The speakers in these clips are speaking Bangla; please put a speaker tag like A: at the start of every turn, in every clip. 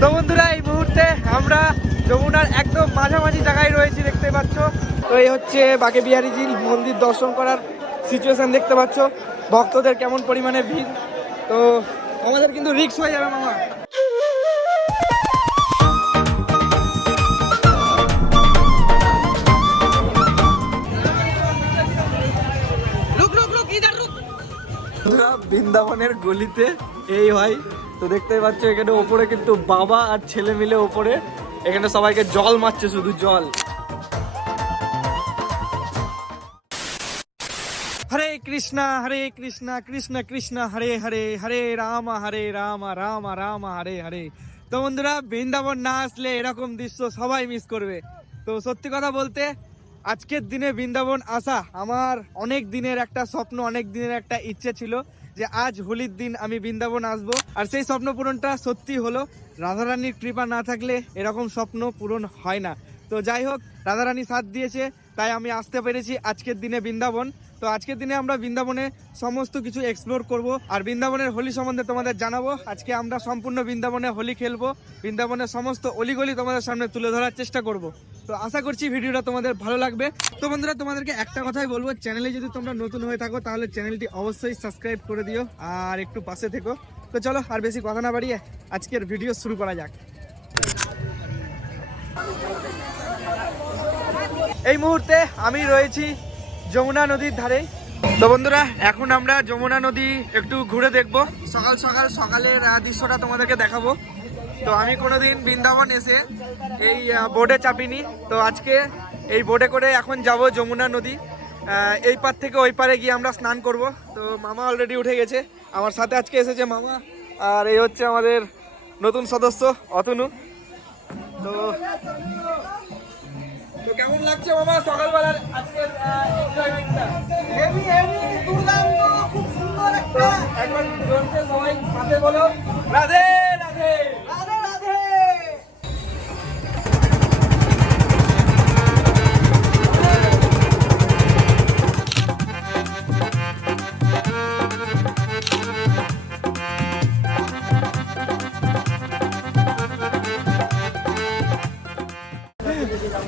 A: তো বন্ধুরা এই মুহূর্তে আমরা যমুনার একদম মাঝামাঝি জায়গায় রয়েছি দেখতে পাচ্ছ তো এই হচ্ছে বাকে বিহারিজির মন্দির দর্শন করার সিচুয়েশন দেখতে পাচ্ছ ভক্তদের কেমন পরিমাণে ভিড় তো আমাদের কিন্তু রিক্স হয়ে যাবে মামা বৃন্দাবনের গলিতে এই হয় তো দেখতেই পাচ্ছ এখানে ওপরে কিন্তু বাবা আর ছেলে মিলে ওপরে এখানে সবাইকে জল মারছে শুধু জল হরে কৃষ্ণা হরে কৃষ্ণা কৃষ্ণ কৃষ্ণ হরে হরে হরে রাম হরে রাম রাম রাম হরে হরে তো বন্ধুরা বৃন্দাবন না আসলে এরকম দৃশ্য সবাই মিস করবে তো সত্যি কথা বলতে আজকের দিনে বৃন্দাবন আসা আমার অনেক দিনের একটা স্বপ্ন অনেক দিনের একটা ইচ্ছে ছিল যে আজ হোলির দিন আমি বৃন্দাবন আসবো আর সেই স্বপ্ন পূরণটা সত্যি হলো রাধারানীর কৃপা না থাকলে এরকম স্বপ্ন পূরণ হয় না তো যাই হোক রাধারানী সাথ দিয়েছে তাই আমি আসতে পেরেছি আজকের দিনে বৃন্দাবন তো আজকের দিনে আমরা বৃন্দাবনে সমস্ত কিছু এক্সপ্লোর করব আর বৃন্দাবনের হোলি সম্বন্ধে তোমাদের জানাবো আজকে আমরা সম্পূর্ণ বৃন্দাবনে হোলি খেলবো বৃন্দাবনের সমস্ত অলিগলি তোমাদের সামনে তুলে ধরার চেষ্টা করব তো আশা করছি ভিডিওটা তোমাদের ভালো লাগবে তো বন্ধুরা তোমাদেরকে একটা কথাই বলবো চ্যানেলে যদি তোমরা নতুন হয়ে থাকো তাহলে চ্যানেলটি অবশ্যই সাবস্ক্রাইব করে দিও আর একটু পাশে থেকো তো চলো আর বেশি কথা না বাড়িয়ে আজকের ভিডিও শুরু করা যাক এই মুহূর্তে আমি রয়েছি যমুনা নদীর ধারে তো বন্ধুরা এখন আমরা যমুনা নদী একটু ঘুরে দেখব সকাল সকাল সকালের দৃশ্যটা তোমাদেরকে দেখাবো তো আমি কোনোদিন বৃন্দাবন এসে এই বোর্ডে চাপিনি তো আজকে এই বোর্ডে করে এখন যাব যমুনা নদী এই পার থেকে ওই পারে গিয়ে আমরা স্নান করব তো মামা অলরেডি উঠে গেছে আমার সাথে আজকে এসেছে মামা আর এই হচ্ছে আমাদের নতুন সদস্য অতনু তো কেমন লাগছে মামা সকালবেলার আজকের এনজয়মেন্টটা হেভি হেভি দুর্দান্ত খুব সুন্দর একটা একবার সবাই সাথে বলো রাধে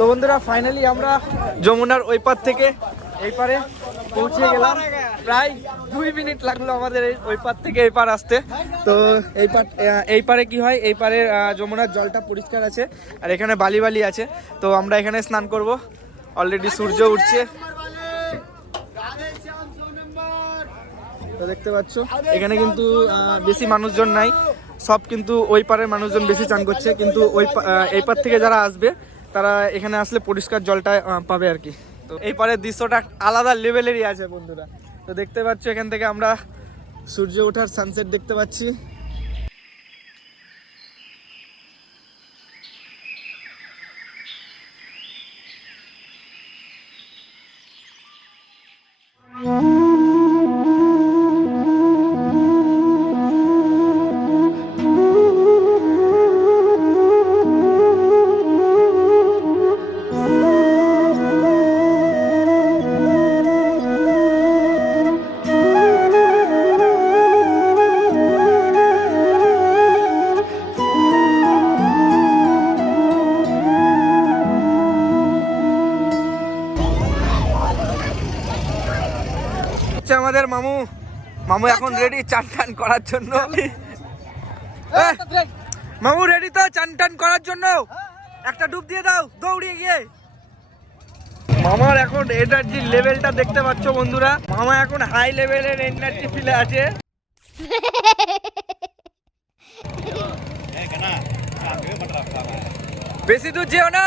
A: তো বন্ধুরা ফাইনালি আমরা যমুনার ওই পার থেকে এই পারে পৌঁছে গেলাম প্রায় দুই মিনিট লাগলো আমাদের এই ওই পার থেকে এই পার আসতে তো এই পার এই পারে কি হয় এই পারে যমুনার জলটা পরিষ্কার আছে আর এখানে বালি বালি আছে তো আমরা এখানে স্নান করব অলরেডি সূর্য উঠছে দেখতে পাচ্ছ এখানে কিন্তু বেশি মানুষজন নাই সব কিন্তু ওই পারের মানুষজন বেশি চান করছে কিন্তু ওই এই পার থেকে যারা আসবে তারা এখানে আসলে পরিষ্কার জলটা পাবে আর কি তো এই পারে দৃশ্যটা আলাদা লেভেলেরই আছে বন্ধুরা তো দেখতে পাচ্ছ এখান থেকে আমরা সূর্য ওঠার সানসেট দেখতে পাচ্ছি মামু মামু এখন রেডি চান টান করার জন্য হ্যাঁ, মামু রেডি তো চান টান করার জন্য হ্যাঁ, হ্যাঁ। একটা ডুব দিয়ে দাও দৌড়িয়ে গিয়ে মামার এখন এনার্জি লেভেলটা দেখতে পাচ্ছ বন্ধুরা মামা এখন হাই লেভেলের এনার্জি ফিলে আছে বেশি দূর যেও না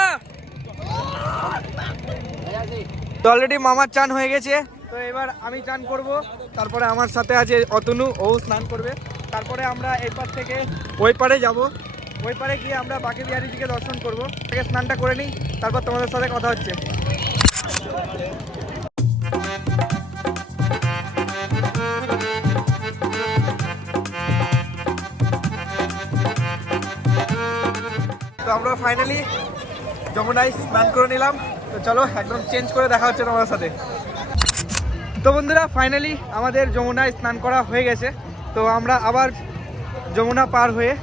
A: অলরেডি মামার চান হয়ে গেছে তো এবার আমি চান করব তারপরে আমার সাথে আছে অতনু ও স্নান করবে তারপরে আমরা এপার থেকে ওই পারে যাব ওই পারে গিয়ে আমরা বাকি দিকে দর্শন করব আগে স্নানটা করে নিই তারপর তোমাদের সাথে কথা হচ্ছে তো আমরা ফাইনালি যমুনায় স্নান করে নিলাম তো চলো একদম চেঞ্জ করে দেখা হচ্ছে তোমাদের সাথে তো বন্ধুরা ফাইনালি আমাদের যমুনায় স্নান করা হয়ে গেছে তো আমরা আবার যমুনা পার হয়ে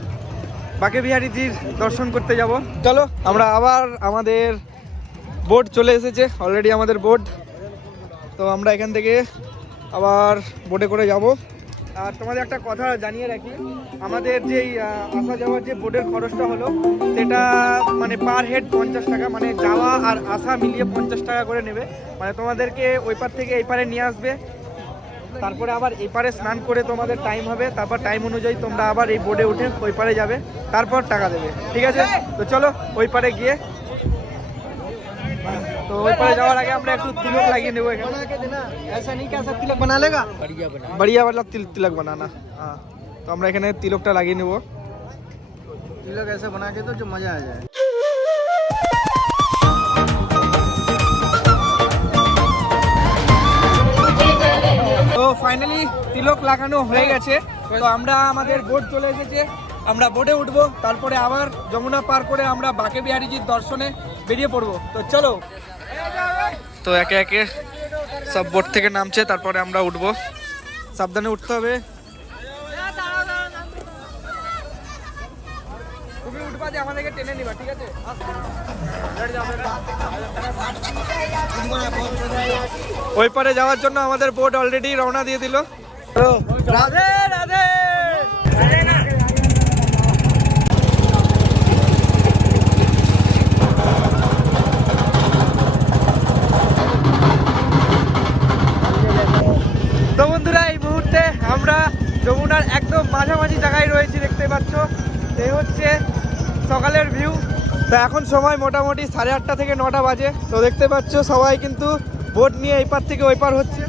A: বাকে বিহারিজির দর্শন করতে যাব চলো আমরা আবার আমাদের বোট চলে এসেছে অলরেডি আমাদের বোট তো আমরা এখান থেকে আবার বোটে করে যাব আর তোমাদের একটা কথা জানিয়ে রাখি আমাদের যেই আসা যাওয়ার যে বোর্ডের খরচটা হলো সেটা মানে পার হেড পঞ্চাশ টাকা মানে যাওয়া আর আসা মিলিয়ে পঞ্চাশ টাকা করে নেবে মানে তোমাদেরকে ওই পার থেকে এই পারে নিয়ে আসবে তারপরে আবার এপারে স্নান করে তোমাদের টাইম হবে তারপর টাইম অনুযায়ী তোমরা আবার এই বোর্ডে উঠে ওই পারে যাবে তারপর টাকা দেবে ঠিক আছে তো চলো ওই পারে গিয়ে तो ऊपर তিল তিলক अपने एक তো আমরা এখানে তিলকটা লাগিয়ে নেবো
B: তিলক এসে বানাকে তো মজা আ যায়
A: তো ফাইনালি তিলক লাগানো হয়ে গেছে তো আমরা আমাদের বোট চলে এসেছে আমরা বোটে উঠবো তারপরে আবার যমুনা পার করে আমরা বাঁকে বিহারিজির দর্শনে বেরিয়ে পড়বো তো চলো তো একে একে সব বোট থেকে নামছে তারপরে আমরা উঠবো সাবধানে উঠতে হবে ওই পারে যাওয়ার জন্য আমাদের বোট অলরেডি রওনা দিয়ে দিল রাধে রাধে যমুনার একদম মাঝামাঝি জায়গায় রয়েছি দেখতে পাচ্ছ এই হচ্ছে সকালের ভিউ তো এখন সময় মোটামুটি সাড়ে আটটা থেকে নটা বাজে তো দেখতে পাচ্ছ সবাই কিন্তু বোট নিয়ে এই পার থেকে ওই পার হচ্ছে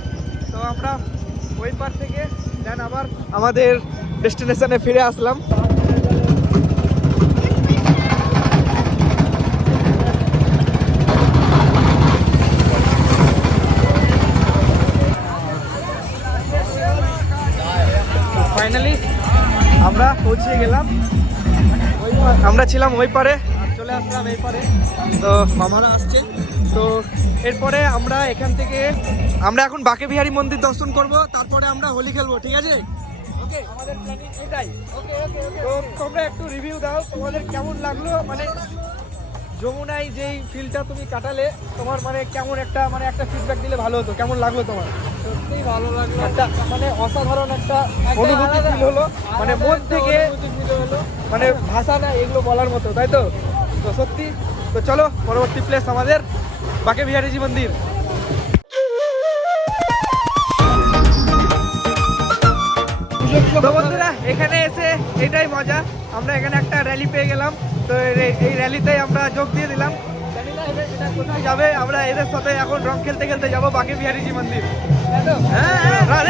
A: তো আমরা ওই পার থেকে দেন আবার আমাদের ডেস্টিনেশনে ফিরে আসলাম আমরা পৌঁছে গেলাম আমরা ছিলাম ওই পারে চলে আসলাম এই পারে তো মামারা আসছে তো এরপরে আমরা এখান থেকে আমরা এখন বাঁকে বিহারি মন্দির দর্শন করব তারপরে আমরা হোলি খেলবো ঠিক আছে তোমরা একটু রিভিউ দাও তোমাদের কেমন লাগলো মানে যমুনায় যেই ফিলটা তুমি কাটালে তোমার মানে কেমন একটা মানে একটা ফিডব্যাক দিলে ভালো হতো কেমন লাগলো তোমার
B: সত্যি ভালো লাগলো
A: একটা মানে অসাধারণ একটা অনুভূতি ফিল হলো মানে মন থেকে মানে ভাষা না এগুলো বলার মতো তাই তো তো সত্যি তো চলো পরবর্তী প্লেস আমাদের বাকে বিহারিজি মন্দির তো বন্ধুরা এখানে এসে এটাই মজা আমরা এখানে একটা র্যালি পেয়ে গেলাম তো এই র্যালিতে আমরা যোগ দিয়ে দিলাম যাবে আমরা এদের সাথে এখন রং খেলতে খেলতে যাবো বাকি বিহারিজি মন্দির হ্যাঁ, হ্যাঁ,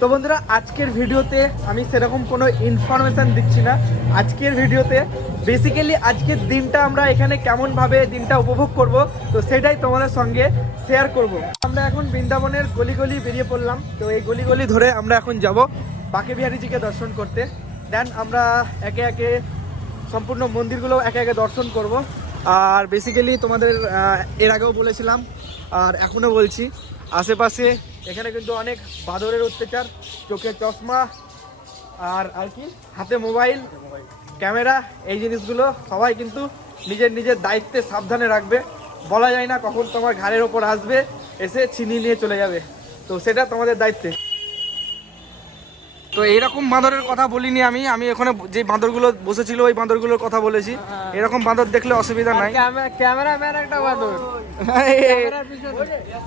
A: তো বন্ধুরা আজকের ভিডিওতে আমি সেরকম কোনো ইনফরমেশান দিচ্ছি না আজকের ভিডিওতে বেসিক্যালি আজকের দিনটা আমরা এখানে কেমনভাবে দিনটা উপভোগ করব তো সেটাই তোমাদের সঙ্গে শেয়ার করব। আমরা এখন বৃন্দাবনের গলি গলি বেরিয়ে পড়লাম তো এই গলি গলি ধরে আমরা এখন যাব বাকে বিহারিজিকে দর্শন করতে দেন আমরা একে একে সম্পূর্ণ মন্দিরগুলো একে একে দর্শন করব আর বেসিক্যালি তোমাদের এর আগেও বলেছিলাম আর এখনও বলছি আশেপাশে এখানে কিন্তু অনেক বাদরের অত্যাচার চোখে চশমা আর আর কি হাতে মোবাইল ক্যামেরা এই জিনিসগুলো সবাই কিন্তু নিজের নিজের দায়িত্বে সাবধানে রাখবে বলা যায় না কখন তোমার ঘাড়ের ওপর আসবে এসে ছিনিয়ে নিয়ে চলে যাবে তো সেটা তোমাদের দায়িত্বে তো এইরকম বাঁদরের কথা বলিনি আমি আমি ওখানে যে বাঁদরগুলো বসেছিল ওই বাঁদরগুলোর কথা বলেছি এরকম বাঁদর দেখলে অসুবিধা নাই
B: ক্যামেরাম্যান একটা বাঁদর হ্যাঁ,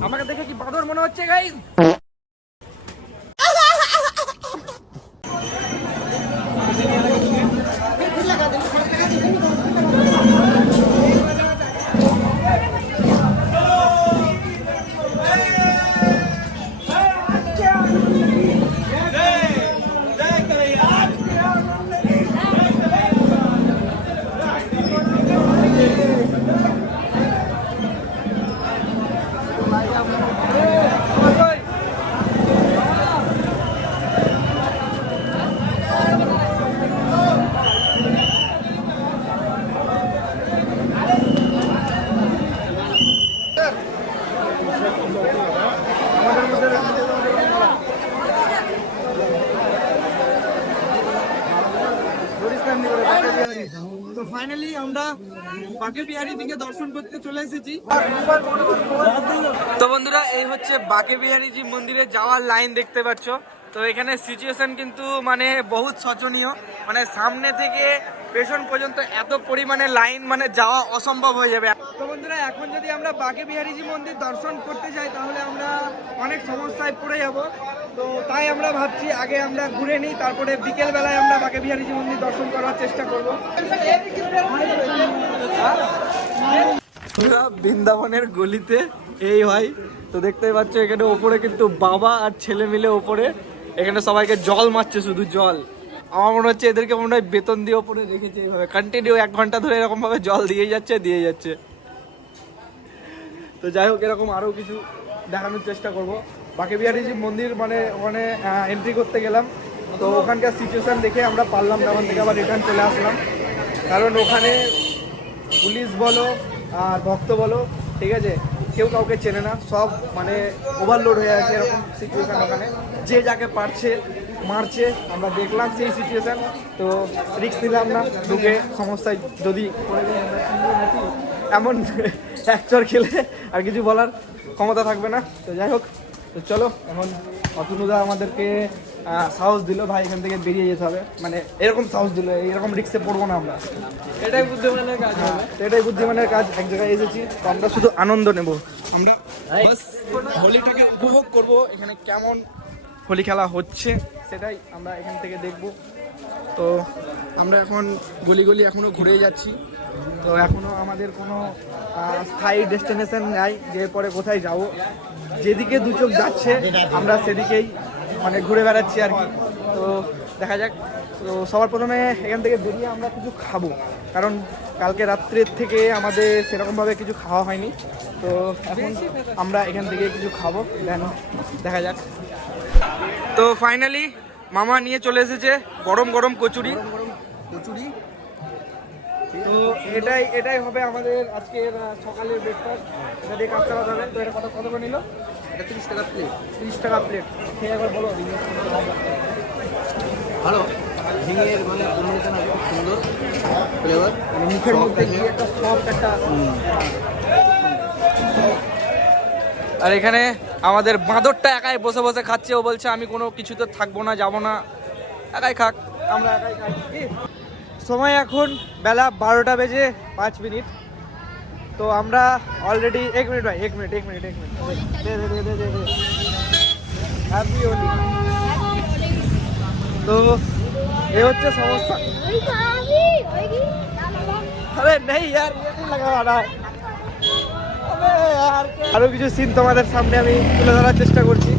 A: আমাকে দেখে কি বাঁদর মনে হচ্ছে বাকে বিহারি থেকে দর্শন করতে চলে এসেছি তো বন্ধুরা এই হচ্ছে বাকে বিহারিজি মন্দিরে যাওয়ার লাইন দেখতে পাচ্ছ তো এখানে সিচুয়েশন কিন্তু মানে বহুত শোচনীয় মানে সামনে থেকে পেছন পর্যন্ত এত পরিমাণে লাইন মানে যাওয়া অসম্ভব হয়ে যাবে তো বন্ধুরা এখন যদি আমরা বাঁকে বিহারিজি মন্দির দর্শন করতে যাই তাহলে আমরা অনেক সমস্যায় পড়ে যাব তো তাই আমরা ভাবছি আগে আমরা ঘুরে নিই তারপরে বিকেলবেলায় আমরা বাঁকে বিহারিজি মন্দির দর্শন করার চেষ্টা করব বৃন্দাবনের গলিতে এই হয় তো দেখতেই পাচ্ছ এখানে ওপরে কিন্তু বাবা আর ছেলে মিলে ওপরে এখানে সবাইকে জল মারছে শুধু জল আমার মনে হচ্ছে এদেরকে মনে হয় বেতন দিয়ে ওপরে রেখেছে এইভাবে কন্টিনিউ এক ঘন্টা ধরে এরকমভাবে জল দিয়ে যাচ্ছে দিয়ে যাচ্ছে তো যাই হোক এরকম আরও কিছু দেখানোর চেষ্টা করব বিহারি বিহারিজি মন্দির মানে ওখানে এন্ট্রি করতে গেলাম তো ওখানকার সিচুয়েশান দেখে আমরা পারলাম না ওখান থেকে আবার রিটার্ন চলে আসলাম কারণ ওখানে পুলিশ বলো আর ভক্ত বলো ঠিক আছে কেউ কাউকে চেনে না সব মানে ওভারলোড হয়ে আছে এরকম সিচুয়েশান ওখানে যে যাকে পারছে মারছে আমরা দেখলাম সেই সিচুয়েশান তো রিক্স নিলাম না ঢুকে সমস্যায় যদি এমন এক চর খেলে আর কিছু বলার ক্ষমতা থাকবে না তো যাই হোক তো চলো এখন অতনুদা আমাদেরকে সাহস দিল ভাই এখান থেকে বেরিয়ে যেতে হবে মানে এরকম সাহস দিল এরকম রিক্সে পড়বো না আমরা
B: এটাই বুদ্ধিমানের কাজ হ্যাঁ,
A: এটাই বুদ্ধিমানের কাজ এক জায়গায় এসেছি তো আমরা শুধু আনন্দ নেব আমরা হোলিটাকে উপভোগ করব এখানে কেমন হোলি খেলা হচ্ছে সেটাই আমরা এখান থেকে দেখব তো আমরা এখন গলি গলি এখনও ঘুরেই যাচ্ছি তো এখনও আমাদের কোনো স্থায়ী ডেস্টিনেশন নাই যে পরে কোথায় যাব যেদিকে দু চোখ যাচ্ছে আমরা সেদিকেই মানে ঘুরে বেড়াচ্ছি আর কি তো দেখা যাক তো সবার প্রথমে এখান থেকে বেরিয়ে আমরা কিছু খাবো কারণ কালকে রাত্রের থেকে আমাদের সেরকমভাবে কিছু খাওয়া হয়নি তো এখন আমরা এখান থেকে কিছু খাবো দেন দেখা যাক তো ফাইনালি মামা নিয়ে চলে এসেছে গরম গরম কচুরি গরম গরম কচুরি তো এটাই এটাই হবে আমাদের আজকে সকালের ব্রেকফাস্ট এটা দিয়ে কাজ চালা যাবে তো এটা কত কত করে নিল
B: এটা তিরিশ টাকা প্লেট
A: তিরিশ টাকা প্লেট খেয়ে একবার বলো
B: ভালো মানে সুন্দর
A: মানে মুখের মধ্যে গিয়ে আর এখানে আমাদের বাঁদরটা একাই বসে বসে খাচ্ছে ও বলছে আমি কোনো কিছুতে থাকবো না যাবো না একাই খাক আমরা একাই খাই সময় এখন বেলা বারোটা বেজে পাঁচ মিনিট তো আমরা অলরেডি এক মিনিট ভাই এক মিনিট এক মিনিট এক মিনিট তো এ হচ্ছে সমস্যা আরে নেই আরো কিছু সিন তোমাদের সামনে আমি তুলে ধরার চেষ্টা করছি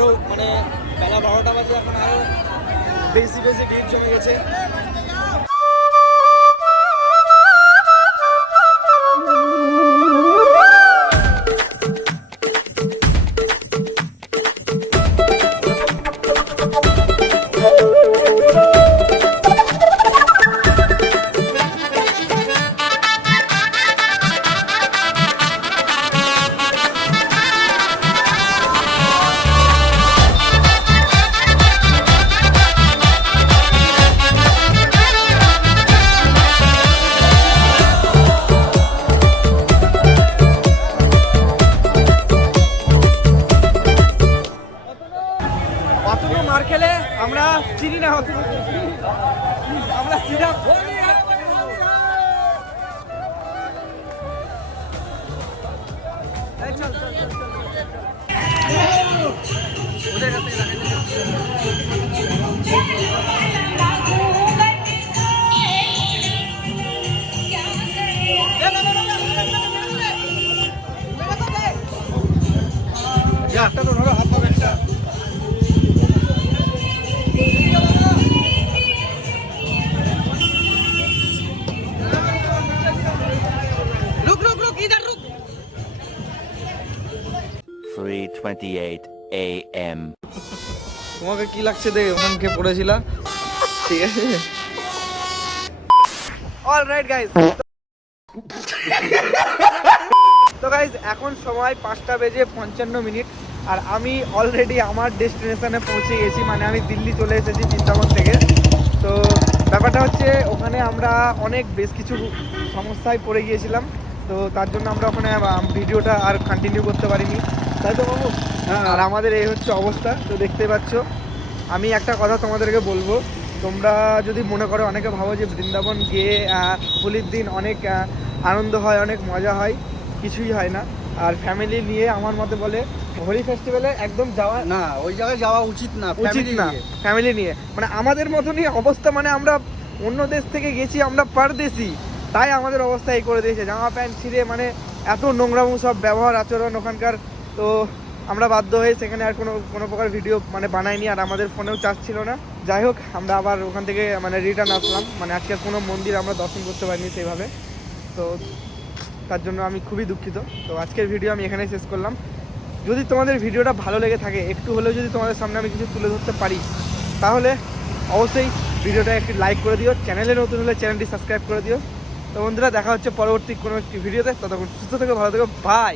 A: আরো মানে বেলা বারোটা বাজে এখন আরো বেশি বেশি ভিড় জমে গেছে তোমাকে কি লাগছে দেখ ওখান থেকে পড়েছিল ঠিক আছে অল রাইট গাইস তো গাইজ এখন সময় পাঁচটা বেজে পঞ্চান্ন মিনিট আর আমি অলরেডি আমার ডেস্টিনেশনে পৌঁছে গেছি মানে আমি দিল্লি চলে এসেছি চিন্তাবন থেকে তো ব্যাপারটা হচ্ছে ওখানে আমরা অনেক বেশ কিছু সমস্যায় পড়ে গিয়েছিলাম তো তার জন্য আমরা ওখানে ভিডিওটা আর কন্টিনিউ করতে পারিনি তাই তো বাবু হ্যাঁ। আর আমাদের এই হচ্ছে অবস্থা তো দেখতে পাচ্ছ আমি একটা কথা তোমাদেরকে বলবো তোমরা যদি মনে করো অনেকে ভাবো যে বৃন্দাবন গিয়ে হোলির দিন অনেক আনন্দ হয় অনেক মজা হয় কিছুই হয় না আর ফ্যামিলি নিয়ে আমার মতে বলে হোলি ফেস্টিভ্যালে একদম যাওয়া
B: না ওই জায়গায় যাওয়া উচিত না
A: উচিত না ফ্যামিলি নিয়ে মানে আমাদের মতনই অবস্থা মানে আমরা অন্য দেশ থেকে গেছি আমরা পারদেশি তাই আমাদের অবস্থা এই করে দিয়েছে জামা প্যান্ট ছিঁড়ে মানে এত নোংরামু সব ব্যবহার আচরণ ওখানকার তো আমরা বাধ্য হয়ে সেখানে আর কোনো কোনো প্রকার ভিডিও মানে বানাইনি আর আমাদের ফোনেও চার্জ ছিল না যাই হোক আমরা আবার ওখান থেকে মানে রিটার্ন আসলাম মানে আজকে কোনো মন্দির আমরা দর্শন করতে পারিনি সেইভাবে তো তার জন্য আমি খুবই দুঃখিত তো আজকের ভিডিও আমি এখানেই শেষ করলাম যদি তোমাদের ভিডিওটা ভালো লেগে থাকে একটু হলেও যদি তোমাদের সামনে আমি কিছু তুলে ধরতে পারি তাহলে অবশ্যই ভিডিওটা একটি লাইক করে দিও চ্যানেলে নতুন হলে চ্যানেলটি সাবস্ক্রাইব করে দিও তো বন্ধুরা দেখা হচ্ছে পরবর্তী কোনো একটি ভিডিওতে ততক্ষণ সুস্থ থেকো ভালো থেকো বাই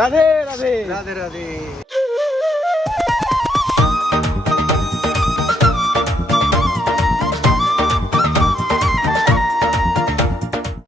A: রাধে রাধে রাধে রাধে